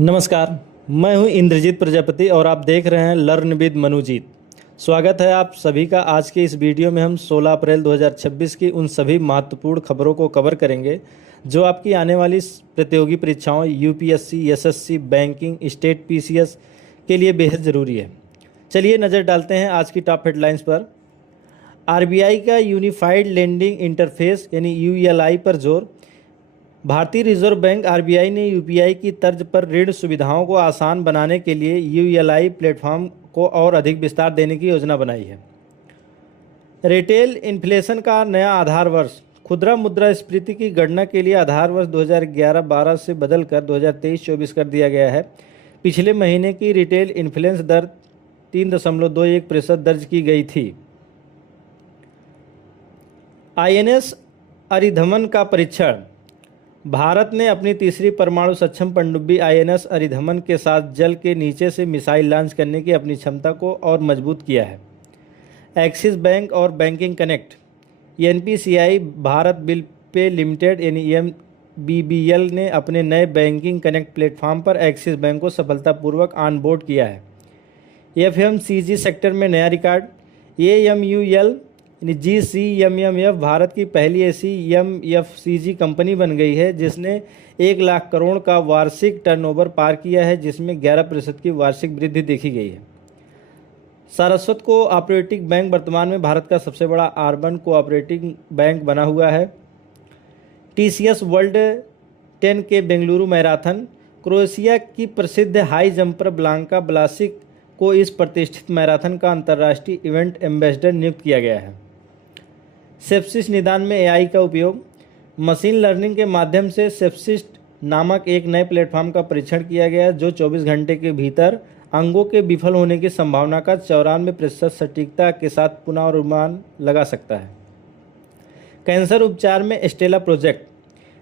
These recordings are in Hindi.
नमस्कार। मैं हूं इंद्रजीत प्रजापति और आप देख रहे हैं लर्न विद मनुजीत। स्वागत है आप सभी का। आज के इस वीडियो में हम 16 अप्रैल 2026 की उन सभी महत्वपूर्ण खबरों को कवर करेंगे जो आपकी आने वाली प्रतियोगी परीक्षाओं UPSC, SSC, banking, state PCS के लिए बेहद ज़रूरी है। चलिए नज़र डालते हैं आज की टॉप हेडलाइंस पर। आरबीआई का यूनिफाइड लेंडिंग इंटरफेस यानी यूएलआई पर जोर। भारतीय रिजर्व बैंक आरबीआई ने यूपीआई की तर्ज पर ऋण सुविधाओं को आसान बनाने के लिए यूएलआई प्लेटफॉर्म को और अधिक विस्तार देने की योजना बनाई है। रिटेल इन्फ्लेशन का नया आधार वर्ष। खुदरा मुद्रास्फीति की गणना के लिए आधार वर्ष 2011-12 से बदलकर 2023-24 कर दिया गया है। पिछले महीने की रिटेल इन्फ्लेशन दर 3.21% दर्ज की गई थी। आईएनएस अरिधमन का परीक्षण। भारत ने अपनी तीसरी परमाणु सक्षम पनडुब्बी आईएनएस अरिधमन के साथ जल के नीचे से मिसाइल लॉन्च करने की अपनी क्षमता को और मजबूत किया है। एक्सिस बैंक और banking connect. NPCI Bharat bill pay limited यानी एमबीबीएल ने अपने नए बैंकिंग कनेक्ट प्लेटफॉर्म पर एक्सिस बैंक को सफलतापूर्वक ऑनबोर्ड किया है। एफएमसीजी सेक्टर में नया रिकॉर्ड। एएमयूएल यानी जीसीएमएमएफ भारत की पहली ऐसी एमएफसीजी कंपनी बन गई है जिसने 1 लाख करोड़ का वार्षिक टर्नओवर पार किया है, जिसमें 11% की वार्षिक वृद्धि देखी गई है। सारस्वत कोऑपरेटिव बैंक वर्तमान में भारत का सबसे बड़ा अर्बन कोऑपरेटिव बैंक बना हुआ है। टीसीएस वर्ल्ड 10 के बेंगलुरु मैराथन। क्रोएशिया की प्रसिद्ध हाई जंपर ब्लांका ब्लासिक को इस प्रतिष्ठित मैराथन का अंतर्राष्ट्रीय इवेंट एम्बेसडर नियुक्त किया गया है। सेप्सिस निदान में एआई का उपयोग। मशीन लर्निंग के माध्यम से सेप्सिस नामक एक नए प्लेटफॉर्म का परीक्षण किया गया जो 24 घंटे के भीतर अंगों के विफल होने की संभावना का 94% सटीकता के साथ पूर्वानुमान लगा सकता है। कैंसर उपचार में स्टेला प्रोजेक्ट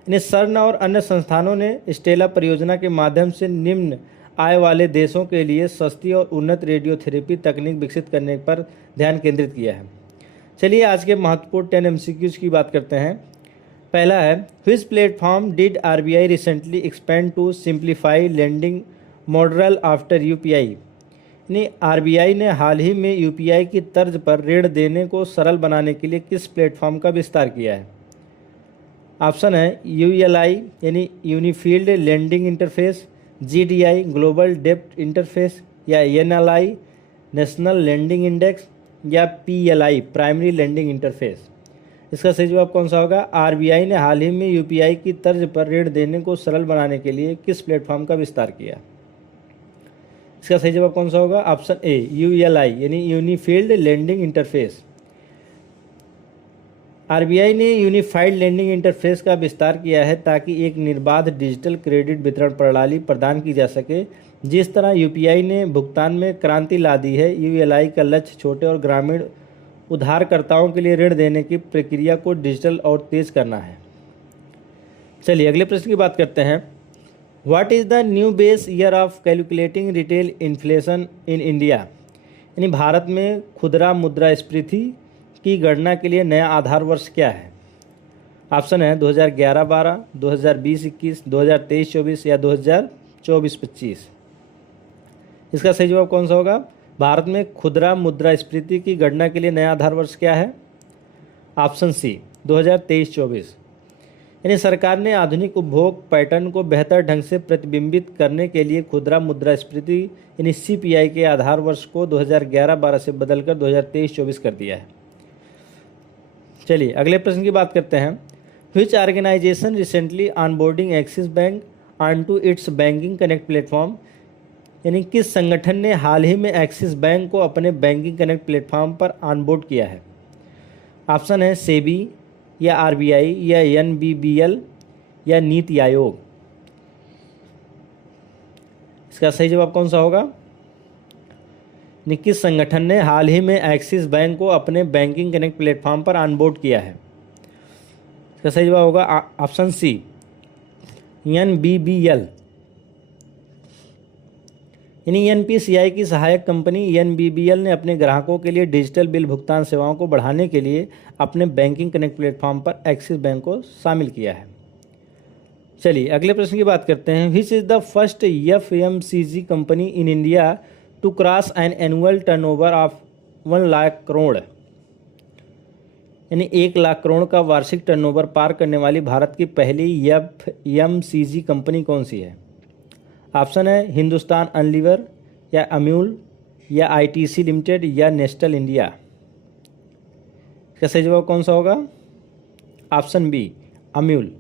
यानी सर्न और अन्य संस्थानों ने स्टेला परियोजना के माध्यम से निम्न आय वाले देशों के लिए सस्ती और उन्नत रेडियोथेरेपी तकनीक विकसित करने पर ध्यान केंद्रित किया है। चलिए आज के महत्वपूर्ण 10 एमसीक्यूज की बात करते हैं। पहला है, which platform did RBI recently expand to simplify lending model after UPI. यानी आरबीआई ने हाल ही में यूपीआई की तर्ज पर ऋण देने को सरल बनाने के लिए किस प्लेटफॉर्म का विस्तार किया है। ऑप्शन है यूएलआई यानी यूनिफील्ड लेंडिंग इंटरफेस, जीडीआई ग्लोबल डेप्ट इंटरफेस, या एनएलआई नेशनल लेंडिंग इंडेक्स, या पीएलआई प्राइमरी लेंडिंग इंटरफेस। इसका सही जवाब कौन सा होगा। आरबीआई ने हाल ही में यूपीआई की तर्ज पर ऋण देने को सरल बनाने के लिए किस प्लेटफॉर्म का विस्तार किया। इसका सही जवाब कौन सा होगा। ऑप्शन ए यूएलआई यानी यूनिफील्ड लेंडिंग इंटरफेस। आरबीआई ने यूनिफाइड लेंडिंग इंटरफेस का विस्तार किया है ताकि एक निर्बाध डिजिटल क्रेडिट वितरण प्रणाली प्रदान की जा सके। जिस तरह यूपीआई ने भुगतान में क्रांति ला दी है, यूएलआई का लक्ष्य छोटे और ग्रामीण उधारकर्ताओं के लिए ऋण देने की प्रक्रिया को डिजिटल और तेज करना है। चलिए अगले प्रश्न की बात करते हैं। What is the new base year of calculating retail inflation in India. यानी भारत में खुदरा मुद्रास्फीति की गणना के लिए नया आधार वर्ष क्या है। ऑप्शन है 2011-12, 2020-21, 2023-24 या 2024-25। इसका सही जवाब कौन सा होगा। भारत में खुदरा मुद्रास्फीति की गणना के लिए नया आधार वर्ष क्या है। Option C 2023-24। यानी सरकार ने आधुनिक उपभोग पैटर्न को बेहतर ढंग से प्रतिबिंबित करने के लिए खुदरा मुद्रास्फीति यानी सीपीआई के आधार वर्ष को 2011-12 से बदलकर 2023-24 कर दिया है। चलिए अगले प्रश्न की बात करते हैं। Which organisation recently onboarding Axis Bank on to its banking connect platform. यानी किस संगठन ने हाल ही में एक्सिस बैंक को अपने बैंकिंग कनेक्ट प्लेटफॉर्म पर ऑनबोर्ड किया है। ऑप्शन है सेबी या आरबीआई या एनबीबीएल या नीति आयोग। इसका सही जवाब कौन सा होगा। किस संगठन ने हाल ही में एक्सिस बैंक को अपने बैंकिंग कनेक्ट प्लेटफॉर्म पर ऑनबोर्ड किया है। इसका सही जवाब होगा ऑप्शन सी एनबीबीएल। यानी एनपीसीआई की सहायक कंपनी एनबीबीएल ने अपने ग्राहकों के लिए डिजिटल बिल भुगतान सेवाओं को बढ़ाने के लिए अपने बैंकिंग कनेक्ट प्लेटफॉर्म पर एक्सिस बैंक को शामिल किया है। चलिए अगले प्रश्न की बात करते हैं। Which is the first FMCG company in India to cross an annual turnover of 1 lakh crore, यानी 1 लाख करोड़ का वार्षिक टर्नओवर पार करने वाली भारत की पहली एफएमसीजी कंपनी कौन सी है? ऑप्शन है हिंदुस्तान अनलीवर या अमूल या आईटीसी लिमिटेड या नेस्टल इंडिया। इसका सही जवाब कौन सा होगा? ऑप्शन बी अमूल,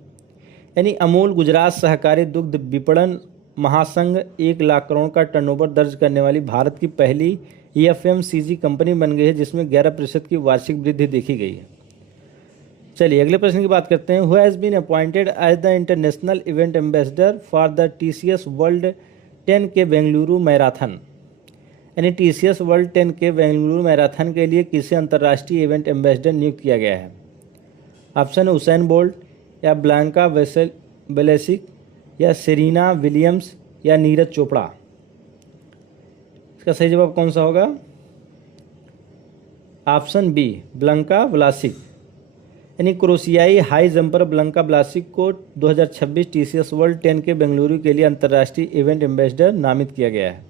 यानी अमूल गुजरात सहकारी दुग्ध विपणन महासंघ 1 लाख करोड़ का टर्नओवर दर्ज करने वाली भारत की पहली एफएमसीजी कंपनी बन गई है, जिसमें 11% की वार्षिक वृद्धि देखी गई है। चलिए अगले प्रश्न की बात करते हैं। Who has been appointed as the international event ambassador for the TCS world 10K Bengaluru marathon, यानी TCS world 10K Bengaluru marathon के लिए किसे अंतर्राष्ट्रीय इवेंट एम्बेसडर नियुक्त किया गया है? ऑप्शन है उसैन बोल्ट या ब्लैंका वेलेसिक या सेरेना विलियम्स या नीरज चोपड़ा। इसका सही जवाब कौन सा होगा? ऑप्शन बी ब्लैंका व्लासिक, यानी क्रोशियाई हाई जंपर ब्लैंका व्लासिक को 2026 टीसीएस वर्ल्ड 10K बेंगलुरु के लिए अंतर्राष्ट्रीय इवेंट एम्बेसडर नामित किया गया है।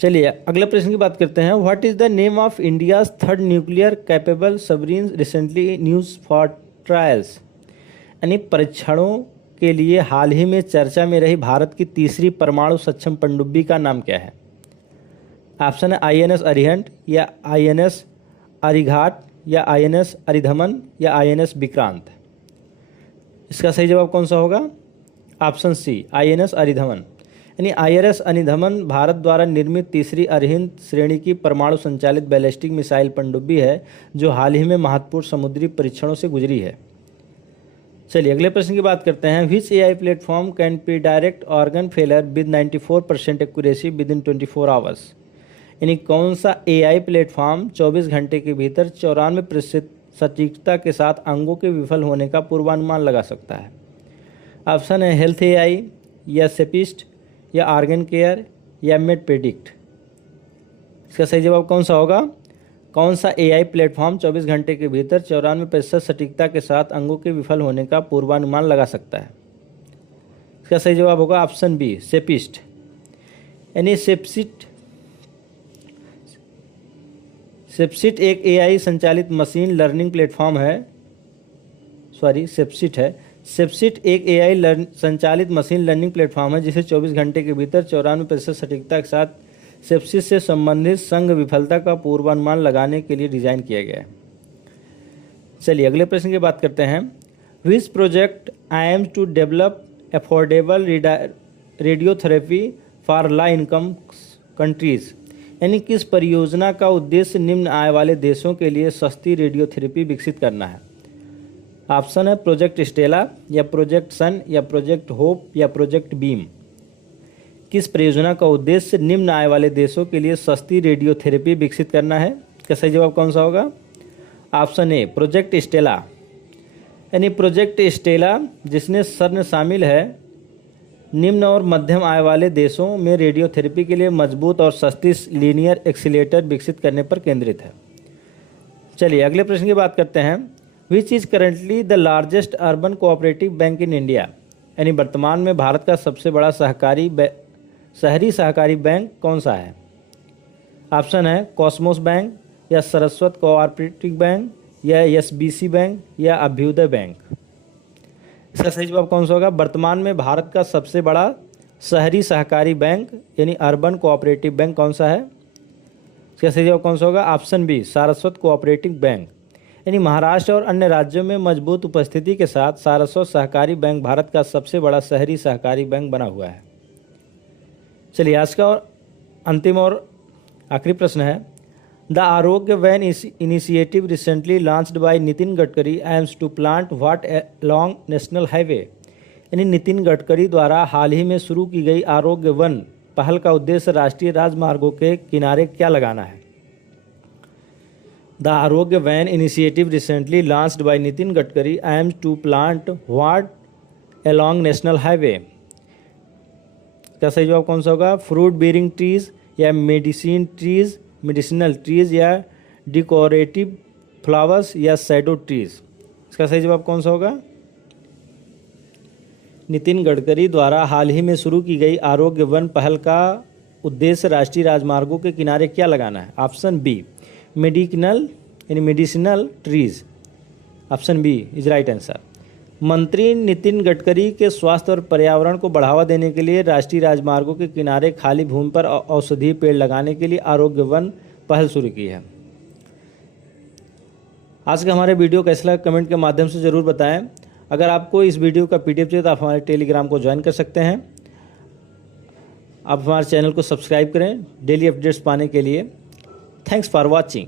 चलिए अगले प्रश्न की बात करते हैं। What is the name of India's third nuclear capable submarine recently news for trials, यानी परीक्षणों के लिए हाल ही में चर्चा में रही भारत की तीसरी परमाणु सक्षम पनडुब्बी का नाम क्या है? ऑप्शन है आईएनएस अरिहंत या आईएनएस अरिघाट या आईएनएस अरिधमन या आईएनएस विक्रांत। इसका सही जवाब कौन सा होगा? ऑप्शन सी आईएनएस अरिधमन, यानी आईएनएस अरिधमन भारत द्वारा निर्मित तीसरी अरिहंत श्रेणी की परमाणु संचालित बैलिस्टिक मिसाइल पनडुब्बी है, जो हाल ही में महत्वपूर्ण समुद्री परीक्षणों से गुजरी है। चलिए अगले प्रश्न की बात करते हैं। Which AI platform can predict organ failure with 94% accuracy within 24 hours, यानी कौन सा एआई प्लेटफॉर्म 24 घंटे के भीतर 94% सटीकता के साथ अंगों के विफल होने का पूर्वानुमान लगा सकता है? ऑप्शन है हेल्थ एआई या सेपिस्ट या ऑर्गन केयर या मेडप्रेडिक्ट। इसका सही जवाब कौन सा होगा? कौन सा एआई प्लेटफॉर्म 24 घंटे के भीतर 94% सटीकता के साथ अंगों के विफल होने का पूर्वानुमान लगा सकता है? इसका सही जवाब होगा ऑप्शन बी सेपिस्ट, यानी सेप्सिट एक एआई संचालित मशीन लर्निंग प्लेटफॉर्म है। सेप्सिट एक एआई संचालित मशीन लर्निंग प्लेटफॉर्म है, जिसे 24 घंटे के भीतर 94% सटीकता के साथ सेप्सिस से संबंधित संघ विफलता का पूर्वानुमान लगाने के लिए डिज़ाइन किया गया है। चलिए अगले प्रश्न की बात करते हैं। Which project aims to develop affordable radiotherapy for low income countries, यानी किस परियोजना का उद्देश्य निम्न आय वाले देशों के लिए सस्ती रेडियोथेरेपी विकसित करना है? ऑप्शन है प्रोजेक्ट स्टेला या प्रोजेक्ट सन या प्रोजेक्ट होप या प्रोजेक्ट बीम। किस परियोजना का उद्देश्य निम्न आय वाले देशों के लिए सस्ती रेडियोथेरेपी विकसित करना है? इसका सही जवाब कौन सा होगा? ऑप्शन ए प्रोजेक्ट स्टेला, यानी प्रोजेक्ट स्टेला जिसने सर्ण शामिल है निम्न और मध्यम आय वाले देशों में रेडियोथेरेपी के लिए मजबूत और सस्ती लीनियर एक्सीलेटर विकसित करने पर केंद्रित है। चलिए अगले प्रश्न की बात करते हैं। Which is currently the largest urban cooperative bank in India, यानी वर्तमान में भारत का सबसे बड़ा शहरी सहकारी बैंक कौन सा है? ऑप्शन है कॉस्मोस बैंक या सरस्वत कोऑपरेटिव बैंक या एसबीसी बैंक या अभ्युदय बैंक। इसका सही जवाब कौन सा होगा? वर्तमान में भारत का सबसे बड़ा शहरी सहकारी बैंक यानी अर्बन कोऑपरेटिव बैंक कौन सा है? इसका सही जवाब कौन सा होगा? Option B Saraswat Cooperative Bank, यानी महाराष्ट्र और अन्य राज्यों में मजबूत उपस्थिति के साथ सारस्वत सहकारी बैंक भारत का सबसे बड़ा शहरी सहकारी बैंक बना हुआ है। चलिए आज का और अंतिम और आखिरी प्रश्न है। The Aarogya van initiative recently launched by Nitin Gadkari aims to plant what along national highway, यानी नितिन गडकरी द्वारा हाल ही में शुरू की गई आरोग्य वन पहल का उद्देश्य राष्ट्रीय राजमार्गों के किनारे क्या लगाना है? The Aarogya van initiative recently launched by Nitin Gadkari aims to plant what along national highway. क्या सही जवाब कौन सा होगा? फ्रूट बेरिंग ट्रीज या मेडिसिनल ट्रीज या डिकोरेटिव फ्लावर्स या शैडो ट्रीज। इसका सही जवाब कौन सा होगा? नितिन गडकरी द्वारा हाल ही में शुरू की गई आरोग्य वन पहल का उद्देश्य राष्ट्रीय राजमार्गों के किनारे क्या लगाना है? Option B medicinal trees. Option B is right answer. मंत्री नितिन गडकरी के स्वास्थ्य और पर्यावरण को बढ़ावा देने के लिए राष्ट्रीय राजमार्गों के किनारे खाली भूमि पर औषधीय पेड़ लगाने के लिए आरोग्य वन पहल शुरू की है। आज का हमारे वीडियो कैसा लगा कमेंट के माध्यम से ज़रूर बताएं। अगर आपको इस वीडियो का PDF चाहिए तो आप हमारे टेलीग्राम को ज्वाइन कर सकते हैं। आप हमारे चैनल को सब्सक्राइब करें डेली अपडेट्स पाने के लिए। Thanks for watching.